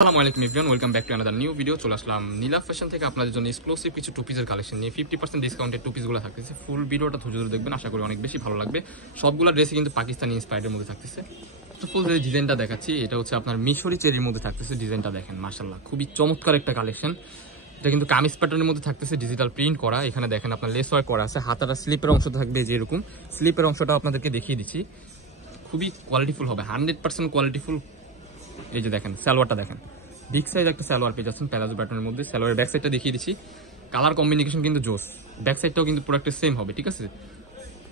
আসসালামু আলাইকুম everyone, welcome back to another new video. চলে আসলাম নীলা ফ্যাশন থেকে আপনাদের জন্য এক্সক্লুসিভ কিছু টু পিসের কালেকশন নিয়ে 50% ডিসকাউন্টের টু পিসগুলো থাকতেছে। ফুল ভিডিওটা ধৈর্য ধরে দেখবেন, আশা করি অনেক বেশি ভালো লাগবে। সবগুলো ড্রেসই কিন্তু পাকিস্তানি ইন্সপায়ার্ডের মধ্যে থাকতেছে। ফুল যে ডিজাইনটা দেখাচ্ছি এটা হচ্ছে আপনার মিশরি চেরির মধ্যে থাকতেছে। ডিজাইনটা দেখেন, মাশাআল্লাহ খুবই চমৎকার একটা কালেকশন। এটা কিন্তু কামিজ প্যাটার্নের মধ্যে থাকতেছে, ডিজিটাল প্রিন্ট করা। এখানে দেখেন আপনার লেস ওয়ার্ক করা আছে, হাতাটা স্লিপের অংশ থাকবে যেরকম। স্লিপের অংশটা আপনাদেরকে দেখিয়ে দিচ্ছি, খুবই কোয়ালিটিফুল হবে, 100% কোয়ালিটিফুল। এই যে দেখেন সালোয়ারটা দেখেন, বিগ সাইজ একটা সালোয়ার পেয়ে যাচ্ছেন প্যালাজো প্যাটার্নের মধ্যে। সালোয়ারের ব্যাক সাইডটা দেখিয়ে দিচ্ছি, কালার কম্বিনেশন কিন্তু জোস। ব্যাক সাইডটাও কিন্তু প্রোডাক্টের সেম হবে, ঠিক আছে।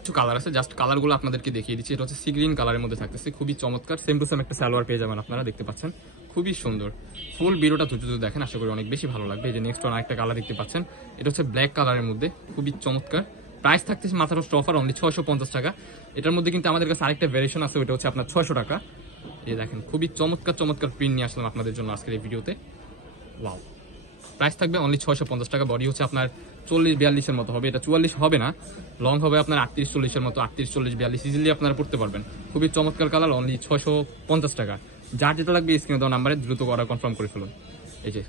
কিছু কালার আছে, জাস্ট কালারগুলো আপনাদেরকে দেখিয়ে দিচ্ছি। এটা হচ্ছে সি গ্রিন কালারের মধ্যে থাকতেছে, খুবই চমৎকার। সেম টু সেম একটা সালোয়ার পেয়ে যাবেন, আপনারা দেখতে পাচ্ছেন, খুবই সুন্দর। ফুল ভিডিওটা ধৈর্য ধরে দেখেন, আশা করি অনেক বেশি ভালো লাগবে। এই যে নেক্সট আরেকটা কালার দেখতে পাচ্ছেন, এটা হচ্ছে ব্ল্যাক কালারের মধ্যে, খুবই চমৎকার। প্রাইস থাকতেছে মাথা নষ্ট অফার অনলি 650 টাকা। এটার মধ্যে কিন্তু আমাদের কাছে আরেকটা ভেরিয়েশন আছে, ওটা হচ্ছে আপনার 600 টাকা। এই দেখেন খুবই চমৎকার চমৎকার প্রিন্ট নিয়ে আসলাম আপনাদের জন্য আজকের এই ভিডিওতে। ওয়াও, প্রাইস থাকবে অনলি 650 টাকা। বডি হচ্ছে আপনার 40-42 মতো হবে, এটা 44 হবে না, লং হবে আপনার 38-40 মতো। 38-40-42 ইজিলি আপনারা পড়তে পারবেন। খুবই চমৎকার কালার, অনলি 650 টাকা। যার যেটা লাগবে স্ক্রিনে দেওয়া নাম্বারে দ্রুত অর্ডার কনফার্ম করে ফেলুন। এই যে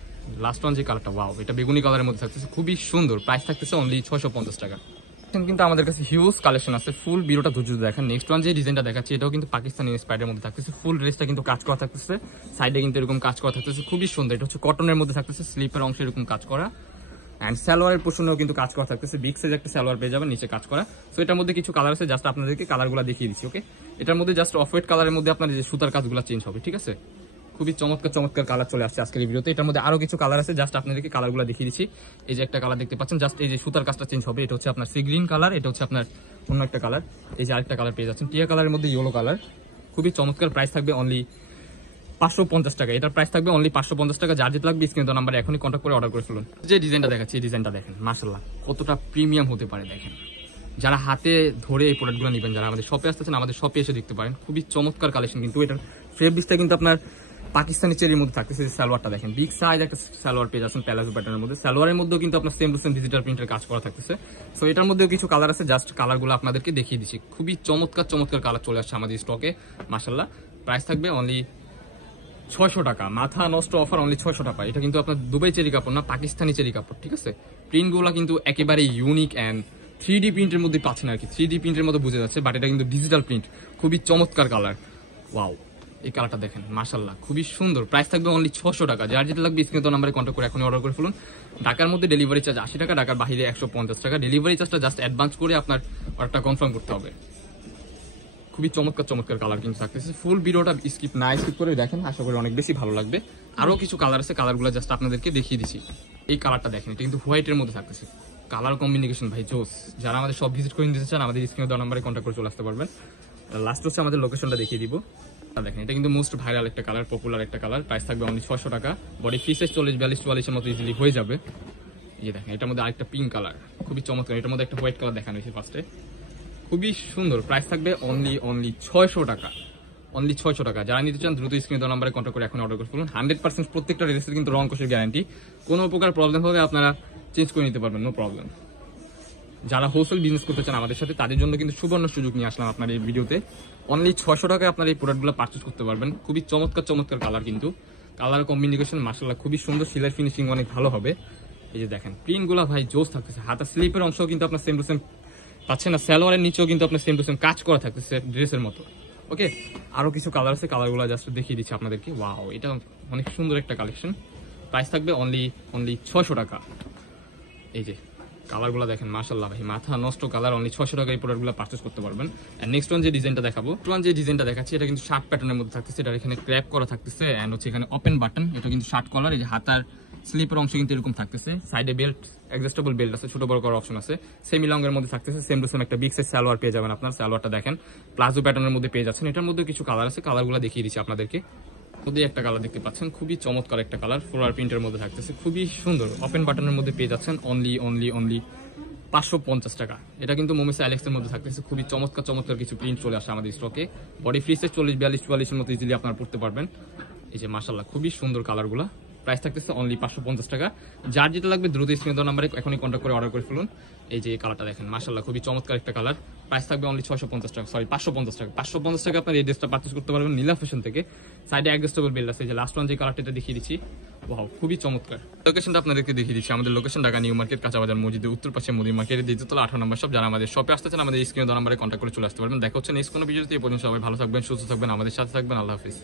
লাস্ট ওয়ান যে কালারটা, ওয়াও, এটা বেগুনি কালারের মধ্যে থাকতেছে, খুবই সুন্দর। প্রাইস থাকতেছে অনলি 650 টাকা। কিন্তু আমাদের কাছে হিউজ কালেকশন আছে, ফুল ভিডিওটা ধৈর্য দেখেন। নেক্সট ওয়ান যে ডিজাইনটা দেখাচ্ছি এটাও কিন্তু পাকিস্তানি ইন্সপায়ার্ডের মধ্যে থাকতেছে। ফুল ড্রেসটা কিন্তু কাজ করা থাকতেছে, সাইডে কিন্তু এরকম কাজ করা থাকতেছে, খুবই সুন্দর। এটা হচ্ছে কটনের মধ্যে থাকতেছে, স্লিপের অংশে এরকম কাজ করা, অ্যান্ড সালোয়ারের পোর্শনেও কিন্তু কাজ করা থাকতেছে। বিগ সাইজ একটা সালোয়ার পেয়ে যাবেন, নিচে কাজ করা। সো এটার মধ্যে কিছু কালার আছে, জাস্ট আপনাদেরকে কালারগুলো দেখিয়ে দিচ্ছি। ওকে, এটার মধ্যে জাস্ট অফ হোয়াইট কালারের মধ্যে আপনার যে সুতার কাজগুলো চেঞ্জ হবে, ঠিক আছে। খুবই চমৎকার চমৎকার কালার চলে আসছে আজকের এই ভিডিওতে। এটার মধ্যে আরো কিছু কালার আছে, জাস্ট আপনাদেরকে কালারগুলো দেখিয়ে দিচ্ছি। এই যে একটা কালার দেখতে পাচ্ছেন, জাস্ট এই যে সুতার কাজটা চেঞ্জ হবে, এটা হচ্ছে আপনার সি গ্রিন কালার। এটা হচ্ছে আপনার অন্য একটা কালার। এই যে আরেকটা কালার পেয়ে যাচ্ছেন টিয়া কালারের মধ্যে ইয়েলো কালার, খুবই চমৎকার। প্রাইস থাকবে অনলি 550 টাকা। এটার প্রাইস থাকবে অনলি 550 টাকা। যার যেটা লাগবে স্ক্রিনে দেওয়া নাম্বারে এখনই কন্ট্যাক্ট করে অর্ডার করে ফেলুন। যে ডিজাইনটা দেখাচ্ছি, এই ডিজাইনটা দেখেন, মাশাআল্লাহ কতটা প্রিমিয়াম হতে পারে দেখেন। যারা হাতে ধরে এই প্রোডাক্টগুলো নেবেন, যারা আমাদের শপে আসতেছেন, আমাদের শপে এসে দেখতে পারেন, খুবই চমৎকার কালেকশন। কিন্তু এটার ফেব্রিক্সটা কিন্তু আপনার পাকিস্তানি চেরির মধ্যে থাকতেছে। সালোয়ারটা দেখেন, বিগ সাইজ একটা সালোয়ার পেয়ে যাচ্ছেন প্যালাজো প্যাটার্নের মধ্যে। সালোয়ারের মধ্যেও কিন্তু আপনার সেম টু সেম ডিজিটাল প্রিন্টের কাজ করা থাকতেছে। সো এটার মধ্যেও কিছু কালার আছে, জাস্ট কালারগুলো আপনাদেরকে দেখিয়ে দিচ্ছি। খুবই চমৎকার চমৎকার কালার চলে আসছে আমাদের স্টকে, মাশাআল্লাহ। প্রাইস থাকবে অনলি 600 টাকা। মাথা নষ্ট অফার অনলি 600 টাকা। এটা কিন্তু আপনার দুবাই চেরি কাপড় না, পাকিস্তানি চেরি কাপড়, ঠিক আছে। প্রিন্টগুলো কিন্তু একেবারে ইউনিক অ্যান্ড 3D প্রিন্টের মধ্যে পাচ্ছেন আর কি, 3D প্রিন্টের মধ্যে বোঝা যাচ্ছে, বাট এটা কিন্তু ডিজিটাল প্রিন্ট। খুবই চমৎকার কালার, ওয়াও। এই কালারটা দেখেন, মাশাআল্লাহ খুবই সুন্দর। প্রাইস থাকবে অনলি 600 টাকা। যার যেটা লাগবে স্ক্রিনে তো নাম্বারে কন্ট্যাক্ট করে এখনই অর্ডার করে ফেলুন। ঢাকার মধ্যে ডেলিভারি চার্জ 80 টাকা, ঢাকার বাইরে 150 টাকা। ডেলিভারি চার্জটা জাস্ট অ্যাডভান্স করে আপনার অর্ডারটা কনফার্ম করতে হবে। খুবই চমৎকার চমৎকার কালার কিন্তু থাকতেছে। ফুল ভিডিওটা স্কিপ করে দেখেন, আশা করি অনেক বেশি ভালো লাগবে। আরো কিছু কালার আছে, কালারগুলো জাস্ট আপনাদেরকে দেখিয়ে দিচ্ছি। এই কালারটা দেখেন, এটা কিন্তু হোয়াইটের মধ্যে থাকতেছে, কালার কম্বিনেশন ভাই জোস। যারা আমাদের সব ভিজিট করে নিতে চান, আমাদের স্ক্রিনে দেওয়া নাম্বারে কন্ট্যাক্ট করে চলে আসতে পারবেন। লাস্ট হচ্ছে আমাদের লোকেশনটা দেখিয়ে দিব। দেখেন, এটা কিন্তু মোস্ট ভাইরাল একটা কালার, পপুলার একটা কালার। প্রাইস থাকবে অনলি 600 টাকা। বডি ফ্রি সাইজ 40-42-44 মতো ইজিলি হয়ে যাবে। এই দেখেন, এটার মধ্যে আরেকটা পিঙ্ক কালার, খুবই চমৎকার। এটার মধ্যে একটা হোয়াইট কালার দেখানো হয়েছে ফার্স্টে, খুবই সুন্দর। প্রাইস থাকবে অনলি 600 টাকা, অনলি 600 টাকা। যারা নিতে চান দ্রুত স্ক্রিনে দেওয়া নাম্বারে কন্ট্যাক্ট করে এখন অর্ডার করে ফেলুন। 100% প্রত্যেকটা ড্রেসের কিন্তু রং কোষের গ্যারান্টি। কোনো প্রকার প্রবলেম হলে আপনারা চেঞ্জ করে নিতে পারবেন, নো প্রবলেম। যারা হোলসেল বিজনেস করতে চান আমাদের সাথে, তাদের জন্য কিন্তু সুবর্ণ সুযোগ নিয়ে আসলাম আপনার এই ভিডিওতে। অনলি 600 টাকায় আপনার এই প্রোডাক্টগুলো পারচেজ করতে পারবেন। খুবই চমৎকার চমৎকার কালার, কিন্তু কালার কম্বিনেশন মাশাআল্লাহ খুবই সুন্দর। সিলার ফিনিশিং অনেক ভালো হবে। এই যে দেখেন, প্রিন্টগুলো ভাই জোস থাকতেছে। হাতা স্লিপের অংশও কিন্তু আপনার সেম টু সেম পাচ্ছেন না, সালোয়ারের নিচেও কিন্তু আপনার সেম টু সেম কাজ করা থাকতেছে ড্রেসের মতো। ওকে, আরো কিছু কালার আছে, কালারগুলো জাস্ট দেখিয়ে দিচ্ছি আপনাদেরকে। ওয়াও, এটা অনেক সুন্দর একটা কালেকশন। প্রাইস থাকবে অনলি 600 টাকা। এই যে কালারগুলো দেখেন, মাশাআল্লাহ ভাই মাথা নষ্ট কালার। অনলি 600 টাকা এই প্রোডাক্টগুলো পারচেজ করতে পারবেন। এন্ড নেক্সট ওয়ান যে ডিজাইনটা দেখাবো, যে ডিজাইনটা দেখাচ্ছি, এটা কিন্তু শার্ট প্যাটার্নের মধ্যে থাকতেছে। এটা এখানে ক্র্যাপ করা থাকতেছে, এন্ড হচ্ছে এখানে ওপেন বাটন। এটা কিন্তু শার্ট কলার। এই যে হাতার স্লিপের অংশ কিন্তু এরকম থাকতেছে, সাইডে বেল্ট, অ্যাডজাস্টেবল বেল্ট আছে, ছোট বড় করার অপশন আছে। সেমি লং এর মধ্যে থাকতেছে। সেম টু সেম একটা বিগ সাইজ সালোয়ার পেয়ে যাবেন আপনার। সালোয়ারটা দেখেন প্লাজো প্যাটার্নের মধ্যে পেয়ে যাচ্ছেন। এটার মধ্যে কিছু কালার আছে, কালারগুলো দেখিয়ে দিচ্ছি আপনাদেরকে। মধ্যে একটা কালার দেখতে পাচ্ছেন, খুবই চমৎকার একটা কালার, ফ্লোরাল প্রিন্টের মধ্যে থাকতেছে, খুবই সুন্দর। ওপেন বাটনের মধ্যে পেয়ে যাচ্ছেন অনলি 550 টাকা। এটা কিন্তু মোমিসা অ্যালেক্সের মধ্যে থাকতেছে। খুবই চমৎকার চমৎকার কিছু প্রিন্ট চলে আসে আমাদের স্টকে। বডি ফ্রি সাইজ 40-42-44 মতো ইজিলি আপনারা পড়তে পারবেন। এই যে মাশাআল্লাহ খুবই সুন্দর কালারগুলো, প্রাইস থাকতেছে অনলি 550 টাকা। যার যেটা লাগবে দ্রুত স্ক্রিনে দেওয়া নাম্বারে এখনই কন্ট্যাক্ট করে অর্ডার করে ফেলুন। এই যে এই কালারটা দেখেন, মাশাআল্লাহ খুবই চমৎকার একটা কালার। প্রাইস থাকবে অনলি 650 টাকা, সরি 550 টাকা। 550 টাকা আপনার এই ড্রেসটা পারচেজ করতে পারবেন নীলা ফ্যাশন থেকে। সাইডে অ্যাডজাস্টেবল বেল্ট আছে, যে লাস্ট ওয়ান যে কালারটা দেখিয়ে দিচ্ছি, ওয়াও খুবই চমৎকার। লোকেশনটা আপনাদেরকে দেখিয়ে দিচ্ছি, আমাদের লোকেশন ঢাকা নিউ মার্কেট, কাঁচাবাজার মসজিদের উত্তর পাশে মুদি মার্কেটের দ্বিতীয়তলা 18 নম্বর শপ। যারা আমাদের শপে আসতে চান আমাদের স্ক্রিনে দেওয়া নাম্বারে কন্ট্যাক্ট করে চলে আসতে পারবেন। দেখা হচ্ছে নেক্সট কোনো ভিডিওতে। এই পর্যন্ত সবাই ভালো থাকবেন, সুস্থ থাকবেন, আমাদের সাথে থাকবেন। আল্লাহ হাফিজ।